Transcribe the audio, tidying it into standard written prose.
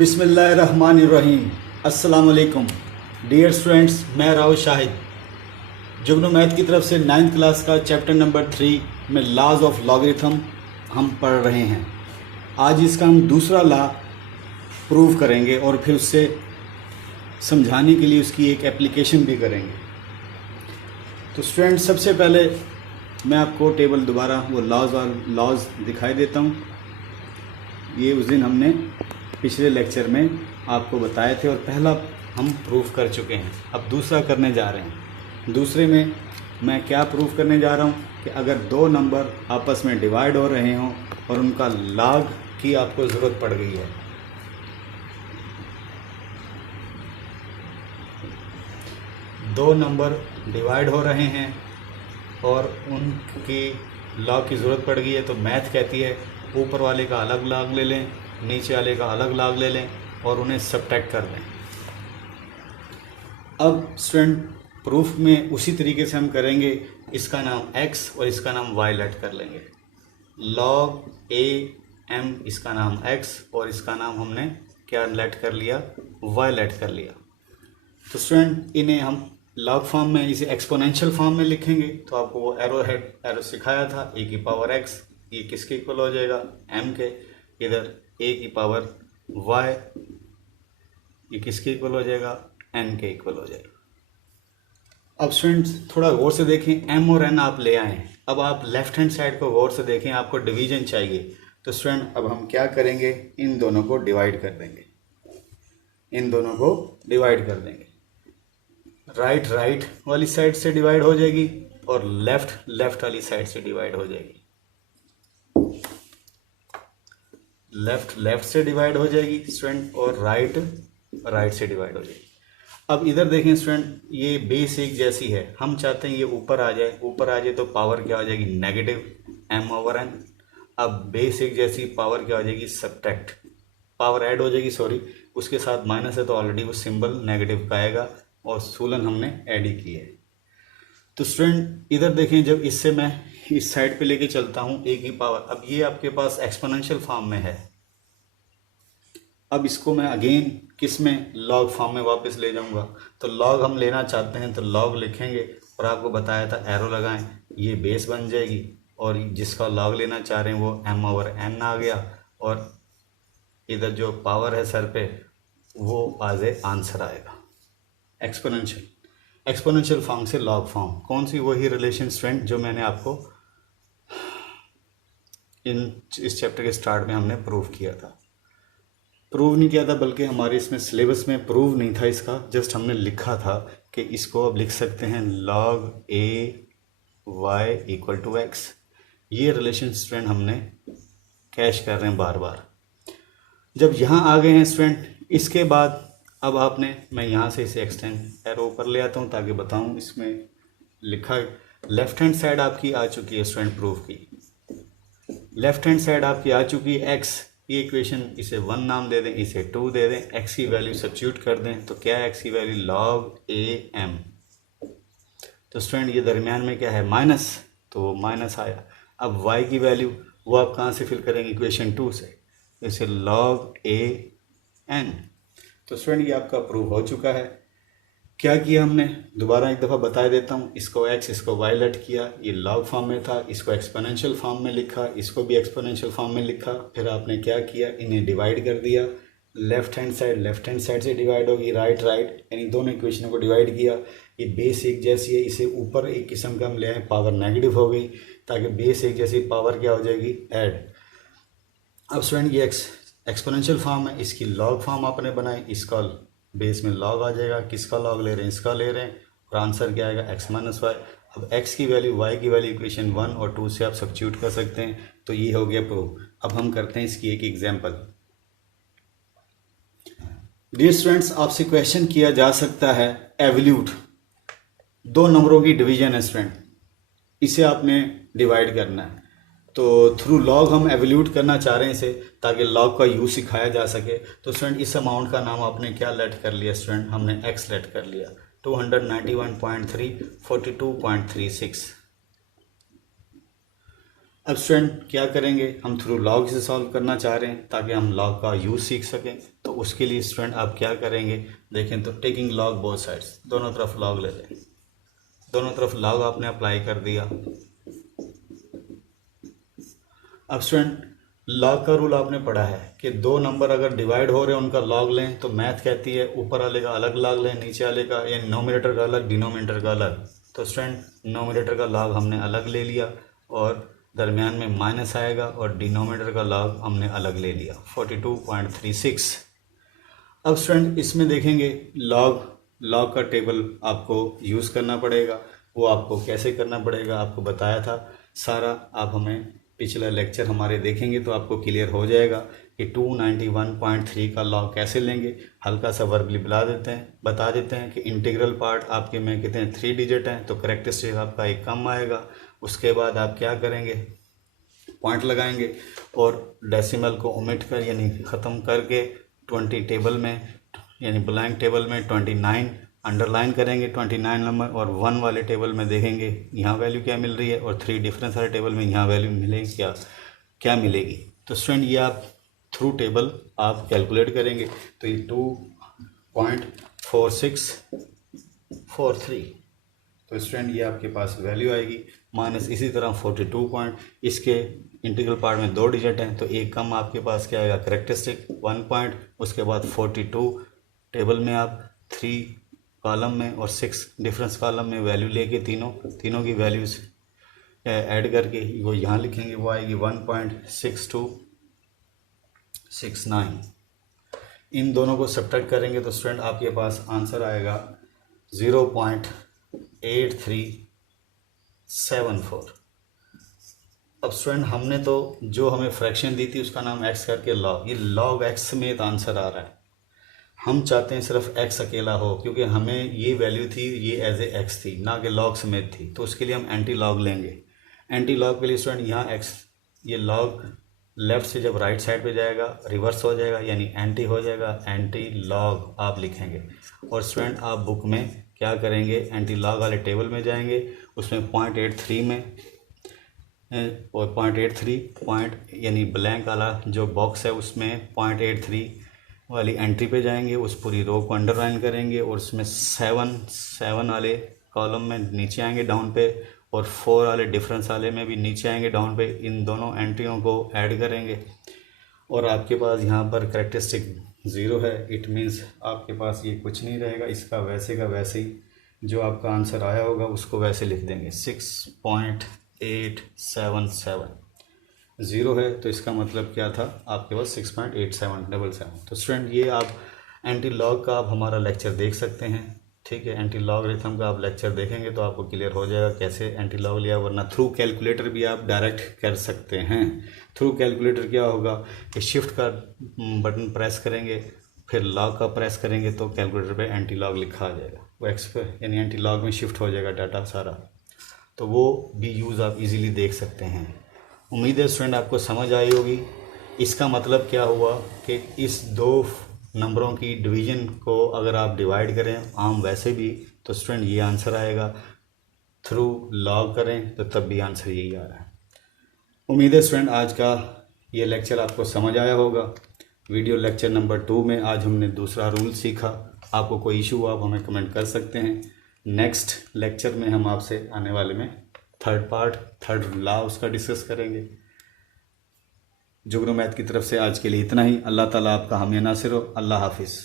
बिस्मिल्लाहिर्रहमानिर्रहीम। अस्सलाम वालेकुम डियर स्टूडेंट्स, मैं राव शाहिद जुगनू मैथ की तरफ से 9th क्लास का चैप्टर नंबर 3 में लॉज ऑफ लॉगरिथम हम पढ़ रहे हैं। आज इसका हम दूसरा लॉ प्रूव करेंगे और फिर उससे समझाने के लिए उसकी एक एप्लीकेशन भी करेंगे। तो स्टूडेंट्स, सबसे पहले मैं आपको टेबल दोबारा वो लॉज दिखाई देता हूँ। ये उस दिन हमने पिछले लेक्चर में आपको बताए थे और पहला हम प्रूफ कर चुके हैं। अब दूसरा करने जा रहे हैं। दूसरे में मैं क्या प्रूफ करने जा रहा हूँ कि अगर दो नंबर आपस में डिवाइड हो रहे हों और उनका लॉग की आपको ज़रूरत पड़ गई है, दो नंबर डिवाइड हो रहे हैं और उनकी लॉग की ज़रूरत पड़ गई है, तो मैथ कहती है ऊपर वाले का अलग लॉग ले लें, नीचे वाले का अलग लॉग ले लें और उन्हें सब्ट्रैक्ट कर लें। अब स्टूडेंट, प्रूफ में उसी तरीके से हम करेंगे। इसका नाम x और इसका नाम y लेट कर लेंगे। log a m इसका नाम x और इसका नाम हमने क्या लेट कर लिया, y लेट कर लिया। तो स्टूडेंट, इन्हें हम लॉग फॉर्म में, इसे एक्सपोनेंशियल फॉर्म में लिखेंगे। तो आपको वो एरो सिखाया था, a की पावर x, ये किसके इक्वल हो जाएगा, m के। इधर a की पावर y, ये किसके इक्वल हो जाएगा, n के इक्वल हो जाएगा। अब स्टूडेंट्स, थोड़ा गौर से देखें, m और n आप ले आए। अब आप लेफ्ट हैंड साइड को गौर से देखें, आपको डिवीजन चाहिए। तो स्टूडेंट, अब हम क्या करेंगे, इन दोनों को डिवाइड कर देंगे। इन दोनों को डिवाइड कर देंगे। राइट वाली साइड से डिवाइड हो जाएगी और लेफ्ट वाली साइड से डिवाइड हो जाएगी। लेफ्ट से डिवाइड हो जाएगी स्टूडेंट और राइट से डिवाइड हो जाएगी। अब इधर देखें स्टूडेंट, ये बेस एक जैसी है। हम चाहते हैं ये ऊपर आ जाए तो पावर क्या हो जाएगी, नेगेटिव m/n। अब बेस एक जैसी, पावर क्या हो जाएगी, सब्ट्रैक्ट, पावर ऐड हो जाएगी, सॉरी, उसके साथ माइनस है तो ऑलरेडी वो सिंबल नेगेटिव का आएगा और सूलन हमने ऐड ही की है। तो स्टूडेंट, इधर देखें, जब इससे मैं इस साइड पे लेके चलता हूँ a की पावर, अब ये आपके पास एक्सपोनेंशियल फॉर्म में है। अब इसको मैं अगेन किस में, लॉग फॉर्म में वापस ले जाऊंगा। तो लॉग हम लेना चाहते हैं तो लॉग लिखेंगे और आपको बताया था एरो लगाएं, ये बेस बन जाएगी और जिसका लॉग लेना चाह रहे हैं वो m/n आ गया और इधर जो पावर है सर पे वो आज आंसर आएगा। एक्सपोनेंशियल फॉर्म से लॉग फॉर्म, कौन सी, वही रिलेशन स्टूडेंट जो मैंने आपको इस चैप्टर के स्टार्ट में हमने प्रूव किया था। प्रूव नहीं किया था बल्कि हमारे इसमें सिलेबस में प्रूव नहीं था इसका, जस्ट हमने लिखा था कि इसको अब लिख सकते हैं log a y = x। ये रिलेशन स्टूडेंट हमने कैश कर रहे हैं बार बार। जब यहाँ आ गए हैं स्टूडेंट, इसके बाद अब आपने, मैं यहाँ से इसे एक्सटेंड एरो ऊपर ले आता हूँ ताकि बताऊँ। इसमें लिखा लेफ्ट हैंड साइड आपकी आ चुकी है स्टूडेंट, प्रूफ की लेफ्ट हैंड साइड आपकी आ चुकी है x। ये इक्वेशन, इसे 1 नाम दे दें, इसे 2 दे दें, x की वैल्यू सब्स्टिट्यूट कर दें तो क्या है x की वैल्यू, log a m। तो स्टूडेंट, ये दरमियान में क्या है, माइनस, तो माइनस आया। अब y की वैल्यू वो आप कहाँ से फिल करेंगे, इक्वेशन 2 से, इसे log a n। तो स्टूडेंट, ये आपका प्रूव हो चुका है। क्या किया हमने, दोबारा एक दफ़ा बता देता हूँ। इसको x, इसको y लेट किया, ये लॉग फॉर्म में था, इसको एक्सपोनेंशियल फॉर्म में लिखा, इसको भी एक्सपोनेंशियल फॉर्म में लिखा। फिर आपने क्या किया, इन्हें डिवाइड कर दिया। लेफ्ट हैंड साइड से डिवाइड होगी, राइट, यानी दोनों इक्वेशनों को डिवाइड किया। ये बेस एक जैसी है, इसे ऊपर एक किस्म का हम ले आए, पावर नेगेटिव हो गई ताकि बेस एक जैसी, पावर क्या हो जाएगी, ऐड। अब स्टूडेंट, ये एक्सपोनेंशियल फॉर्म है, इसकी लॉग फॉर्म आपने बनाई, इसका बेस में लॉग आ जाएगा। किसका लॉग ले रहे हैं, इसका ले रहे हैं और आंसर क्या आएगा, x - y। अब x की वैल्यू, y की वैल्यू इक्वेशन 1 और 2 से आप सब्स्टिट्यूट कर सकते हैं। तो ये हो गया प्रूफ। अब हम करते हैं इसकी एक एग्जांपल। डियर स्टूडेंट्स, आपसे क्वेश्चन किया जा सकता है, एवल्यूट, दो नंबरों की डिवीजन है स्टूडेंट, इसे आपने डिवाइड करना है। तो थ्रू लॉग हम एवल्यूट करना चाह रहे हैं इसे, ताकि लॉग का यूज सिखाया जा सके। तो स्टूडेंट, इस अमाउंट का नाम आपने क्या लेट कर लिया स्टूडेंट, हमने x लेट कर लिया। 291.3 42.36। अब स्टूडेंट क्या करेंगे, हम थ्रू लॉग से सॉल्व करना चाह रहे हैं ताकि हम लॉग का यूज सीख सकें। तो तो उसके लिए स्टूडेंट आप क्या करेंगे, देखें तो टेकिंग लॉग बोथ साइड्स, दोनों तरफ लॉग ले लें। दोनों तरफ लॉग आपने अप्लाई कर दिया। अब स्टूडेंट लॉग का रूल आपने पढ़ा है कि दो नंबर अगर डिवाइड हो रहे हैं उनका लॉग लें, तो मैथ कहती है ऊपर वाले का अलग लॉग लें, नीचे वाले का, यानी नोमिनेटर का अलग, डिनोमिनेटर का अलग। तो स्टूडेंट नोमिनेटर का लॉग हमने अलग ले लिया और दरमियान में माइनस आएगा, और डिनोमिनेटर का लॉग हमने अलग ले लिया 42.36। अब स्टूडेंट इसमें देखेंगे लॉग का टेबल आपको यूज़ करना पड़ेगा। वो आपको कैसे करना पड़ेगा आपको बताया था सारा। आप हमें पिछला लेक्चर हमारे देखेंगे तो आपको क्लियर हो जाएगा कि 291.3 का लॉग कैसे लेंगे। हल्का सा वर्बली बता देते हैं कि इंटीग्रल पार्ट आपके में कितने 3 डिजिट हैं, तो करेक्टरिस्टिक आपका एक कम आएगा। उसके बाद आप क्या करेंगे, पॉइंट लगाएंगे और डेसिमल को ओमिट कर यानी ख़त्म करके 20 टेबल में यानी ब्लैंक टेबल में 29 अंडरलाइन करेंगे 29 नंबर, और 1 वाले टेबल में देखेंगे यहाँ वैल्यू क्या मिल रही है, और 3 डिफरेंस वाले टेबल में यहाँ वैल्यू मिलेगी क्या मिलेगी। तो स्टूडेंट ये आप थ्रू टेबल आप कैलकुलेट करेंगे तो ये 2.4643, तो स्टूडेंट ये आपके पास वैल्यू आएगी। माइनस इसी तरह 42 पॉइंट, इसके इंटीग्रल पार्ट में 2 डिजिट हैं तो एक कम आपके पास क्या आएगा, करेक्टरिस्टिक 1 पॉइंट। उसके बाद 42 टेबल में आप 3 कॉलम में और 6 डिफरेंस कॉलम में वैल्यू लेके तीनों की वैल्यूज ऐड करके वो यहाँ लिखेंगे, वो आएगी 1.6269। इन दोनों को सब्ट्रैक्ट करेंगे तो स्टूडेंट आपके पास आंसर आएगा 0.8374। अब स्टूडेंट हमने तो जो हमें फ्रैक्शन दी थी उसका नाम एक्स करके लॉग, ये लॉग एक्स समेत आंसर आ रहा है। हम चाहते हैं सिर्फ एक्स अकेला हो, क्योंकि हमें ये वैल्यू थी ये एज ए एक्स थी ना कि लॉग समेत थी, तो उसके लिए हम एंटी लॉग लेंगे। एंटी लॉग के लिए स्टूडेंट यहाँ एक्स, ये लॉग लेफ़्ट से जब राइट साइड पे जाएगा रिवर्स हो जाएगा यानी एंटी हो जाएगा, एंटी लॉग आप लिखेंगे। और स्टूडेंट आप बुक में क्या करेंगे, एंटी लॉग वाले टेबल में जाएंगे, उसमें 0.83 में और 0.83 पॉइंट यानी ब्लैंक वाला जो बॉक्स है उसमें 0.83 वाली एंट्री पे जाएंगे, उस पूरी रो को अंडरलाइन करेंगे और उसमें 7 वाले कॉलम में नीचे आएंगे डाउन पे, और 4 वाले डिफरेंस वाले में भी नीचे आएंगे डाउन पे। इन दोनों एंट्रियों को ऐड करेंगे और आपके पास यहाँ पर करेक्टरिस्टिक 0 है। इट मीन्स आपके पास ये कुछ नहीं रहेगा, इसका वैसे का वैसे ही जो आपका आंसर आया होगा उसको वैसे लिख देंगे। 6.877 0 है तो इसका मतलब क्या था, आपके पास 6.8777। तो स्टूडेंट ये आप एंटी लॉग का आप हमारा लेक्चर देख सकते हैं, ठीक है। एंटी लॉगरिथम का आप लेक्चर देखेंगे तो आपको क्लियर हो जाएगा कैसे एंटी लॉग लिया, वरना थ्रू कैलकुलेटर भी आप डायरेक्ट कर सकते हैं। थ्रू कैलकुलेटर क्या होगा कि शिफ्ट का बटन प्रेस करेंगे फिर लॉग का प्रेस करेंगे तो कैलकुलेटर पे एंटी लॉग लिखा आ जाएगा, वो एक्स पे यानी एंटी लॉग में शिफ्ट हो जाएगा डाटा सारा। तो वो भी यूज़ आप इजीली देख सकते हैं। उम्मीद है स्टूडेंट आपको समझ आई होगी। इसका मतलब क्या हुआ कि इस 2 नंबरों की डिवीज़न को अगर आप डिवाइड करें आम वैसे भी तो स्टूडेंट ये आंसर आएगा, थ्रू लॉग करें तो तब भी आंसर यही आ रहा है। उम्मीद है स्टूडेंट आज का ये लेक्चर आपको समझ आया होगा। वीडियो लेक्चर नंबर 2 में आज हमने दूसरा रूल सीखा। आपको कोई इशू हो आप हमें कमेंट कर सकते हैं। नेक्स्ट लेक्चर में हम आपसे आने वाले में थर्ड लॉ उसका डिस्कस करेंगे। जुगनू मैथ की तरफ से आज के लिए इतना ही। अल्लाह ताला आपका हामी नासिर हो। अल्लाह हाफिज़।